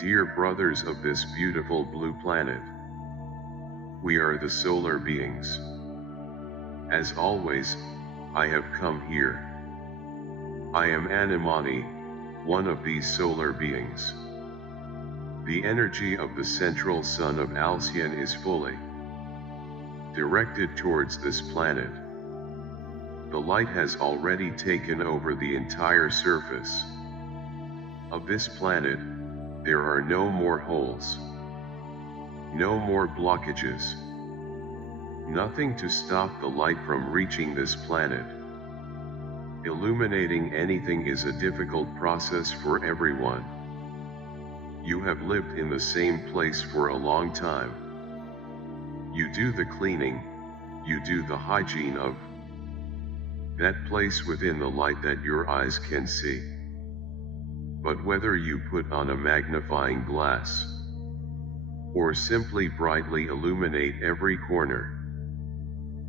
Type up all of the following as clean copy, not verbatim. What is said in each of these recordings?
Dear brothers of this beautiful blue planet, we are the solar beings. As always, I have come here. I am Anamani, one of these solar beings. The energy of the central sun of Alcyon is fully directed towards this planet. The light has already taken over the entire surface of this planet. There are no more holes, no more blockages, nothing to stop the light from reaching this planet. Illuminating anything is a difficult process for everyone. You have lived in the same place for a long time. You do the cleaning, you do the hygiene of that place within the light that your eyes can see. But whether you put on a magnifying glass, or simply brightly illuminate every corner,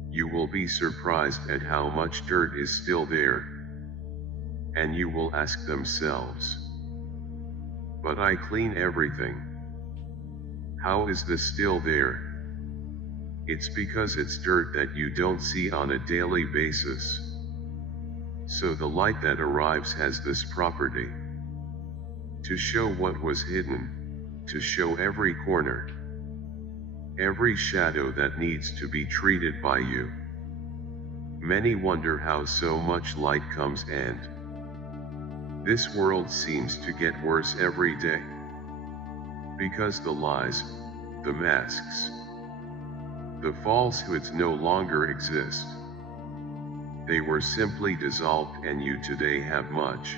you will be surprised at how much dirt is still there. And you will ask themselves, but I clean everything. How is this still there? It's because it's dirt that you don't see on a daily basis. So the light that arrives has this property to show what was hidden, to show every corner, every shadow that needs to be treated by you. Many wonder how so much light comes, and this world seems to get worse every day. Because the lies, the masks, the falsehoods no longer exist. They were simply dissolved, and you today have much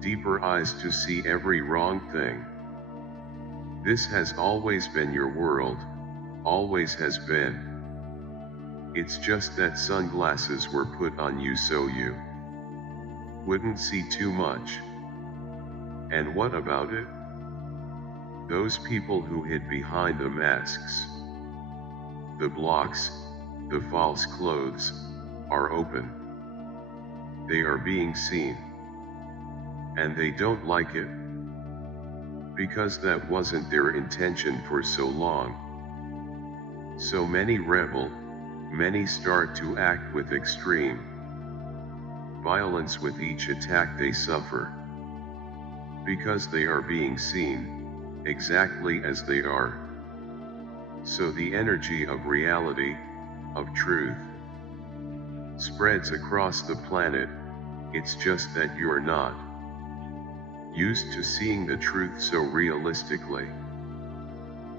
deeper eyes to see every wrong thing. This has always been your world, always has been. It's just that sunglasses were put on you so you wouldn't see too much. And what about it? Those people who hid behind the masks, the blocks, the false clothes, are open. They are being seen. And they don't like it, because that wasn't their intention for so long. So many rebel, many start to act with extreme violence with each attack they suffer, because they are being seen exactly as they are. So the energy of reality, of truth, spreads across the planet. It's just that you're not used to seeing the truth so realistically.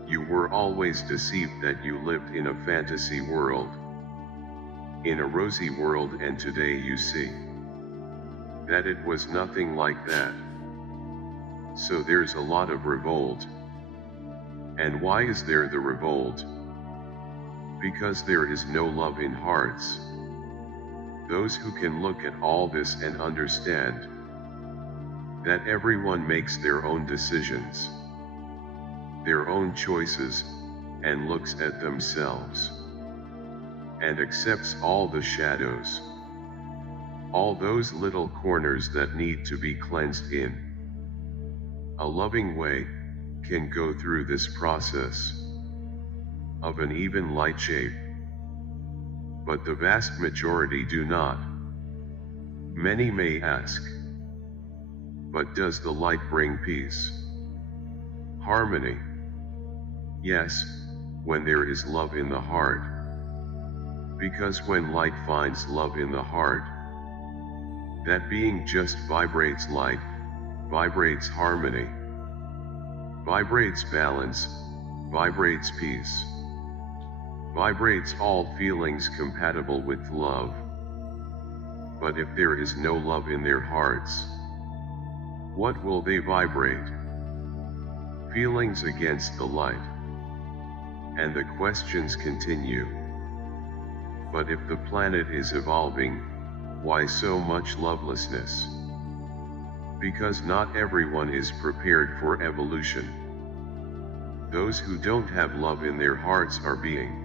You were always deceived that you lived in a fantasy world, in a rosy world, and today you see that it was nothing like that. So there's a lot of revolt. And why is there the revolt? Because there is no love in hearts. Those who can look at all this and understand that everyone makes their own decisions, their own choices, and looks at themselves, and accepts all the shadows, all those little corners that need to be cleansed in a loving way, can go through this process of an even light shape. But the vast majority do not. Many may ask, but does the light bring peace, harmony? Yes, when there is love in the heart. Because when light finds love in the heart, that being just vibrates light, vibrates harmony, vibrates balance, vibrates peace, vibrates all feelings compatible with love. But if there is no love in their hearts, what will they vibrate? Feelings against the light. And the questions continue. But if the planet is evolving, why so much lovelessness? Because not everyone is prepared for evolution. Those who don't have love in their hearts are being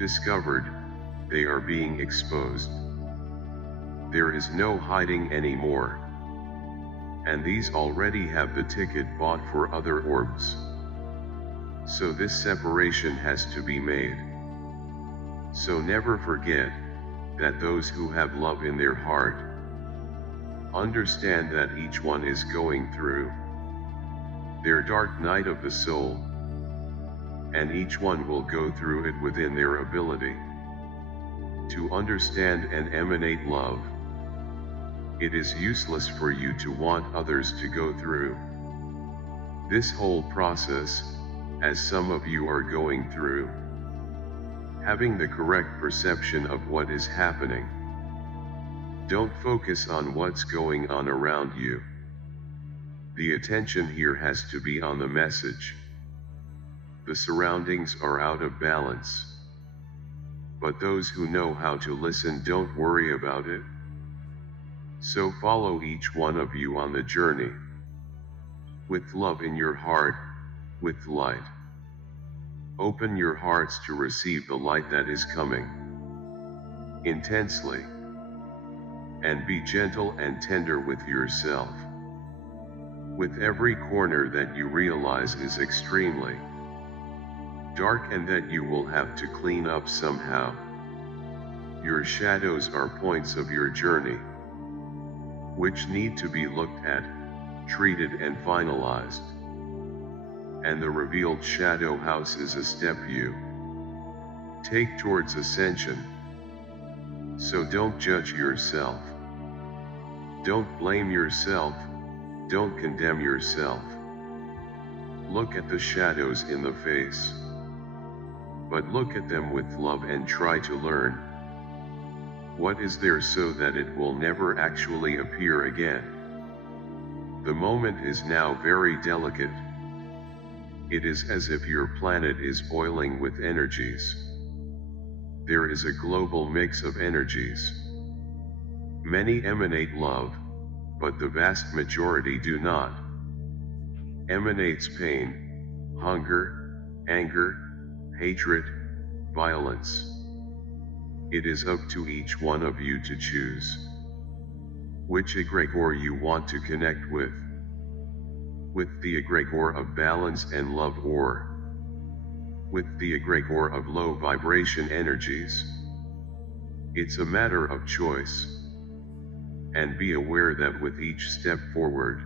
discovered, they are being exposed. There is no hiding anymore. and these already have the ticket bought for other orbs. So this separation has to be made. So never forget that those who have love in their heart understand that each one is going through their dark night of the soul, and each one will go through it within their ability to understand and emanate love. It is useless for you to want others to go through this whole process, as some of you are going through. Having the correct perception of what is happening. Don't focus on what's going on around you. The attention here has to be on the message. The surroundings are out of balance. But those who know how to listen don't worry about it. So follow each one of you on the journey, with love in your heart, with light. Open your hearts to receive the light that is coming intensely, and be gentle and tender with yourself. With every corner that you realize is extremely dark and that you will have to clean up somehow. Your shadows are points of your journey, which need to be looked at, treated and finalized. And the revealed shadow house is a step you take towards ascension. So don't judge yourself. Don't blame yourself. Don't condemn yourself. Look at the shadows in the face, but look at them with love and try to learn what is there so that it will never actually appear again. The moment is now very delicate. It is as if your planet is boiling with energies. There is a global mix of energies. Many emanate love, but the vast majority do not. Emanates pain, hunger, anger, hatred, violence. It is up to each one of you to choose which egregor you want to connect with the egregor of balance and love, or with the egregor of low vibration energies. It's a matter of choice. And be aware that with each step forward,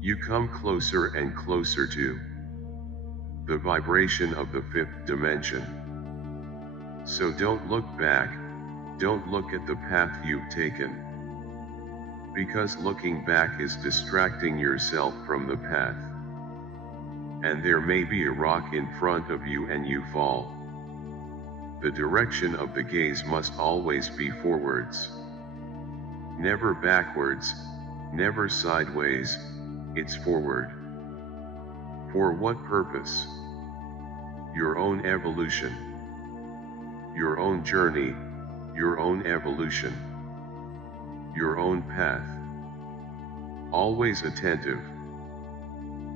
you come closer and closer to the vibration of the fifth dimension. So don't look back, don't look at the path you've taken, because looking back is distracting yourself from the path. And there may be a rock in front of you and you fall. The direction of the gaze must always be forwards. Never backwards, never sideways, it's forward. For what purpose? Your own evolution. Your own journey, your own evolution. Your own path. Always attentive.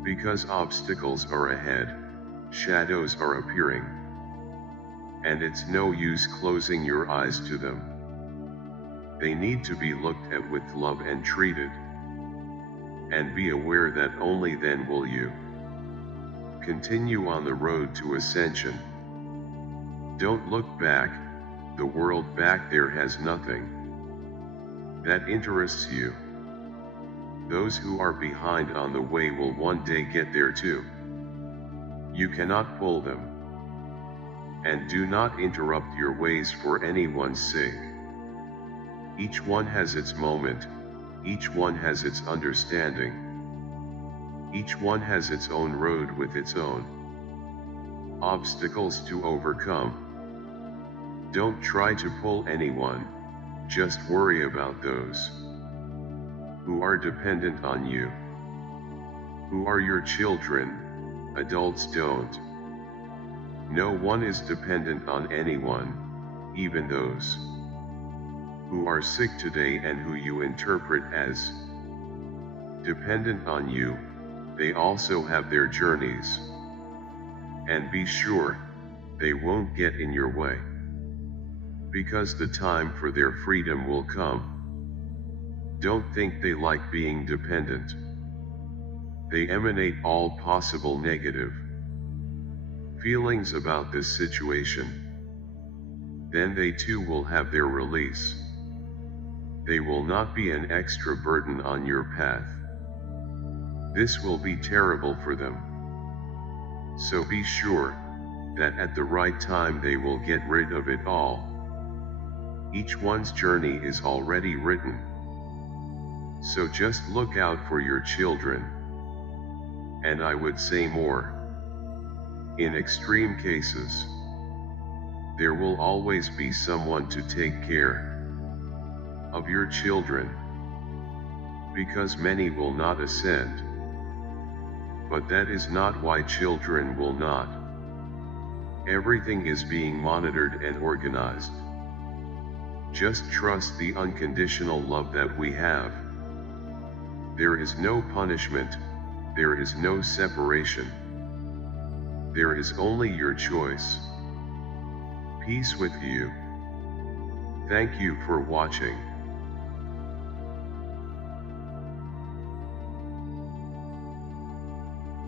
Because obstacles are ahead, shadows are appearing. And it's no use closing your eyes to them. They need to be looked at with love and treated. And be aware that only then will you continue on the road to ascension. Don't look back. The world back there has nothing that interests you. Those who are behind on the way will one day get there too. You cannot pull them. And do not interrupt your ways for anyone's sake. Each one has its moment, each one has its understanding. Each one has its own road with its own obstacles to overcome. Don't try to pull anyone, just worry about those who are dependent on you. Who are your children? Adults don't. No one is dependent on anyone, even those who are sick today and who you interpret as dependent on you, they also have their journeys. And be sure, they won't get in your way. Because the time for their freedom will come. don't think they like being dependent. They emanate all possible negative feelings about this situation. Then they too will have their release. They will not be an extra burden on your path. This will be terrible for them. So be sure that at the right time they will get rid of it all. Each one's journey is already written. So just look out for your children. And I would say more. In extreme cases, there will always be someone to take care of your children, because many will not ascend. But that is not why children will not. Everything is being monitored and organized. Just trust the unconditional love that we have. There is no punishment, there is no separation. There is only your choice. Peace with you. Thank you for watching.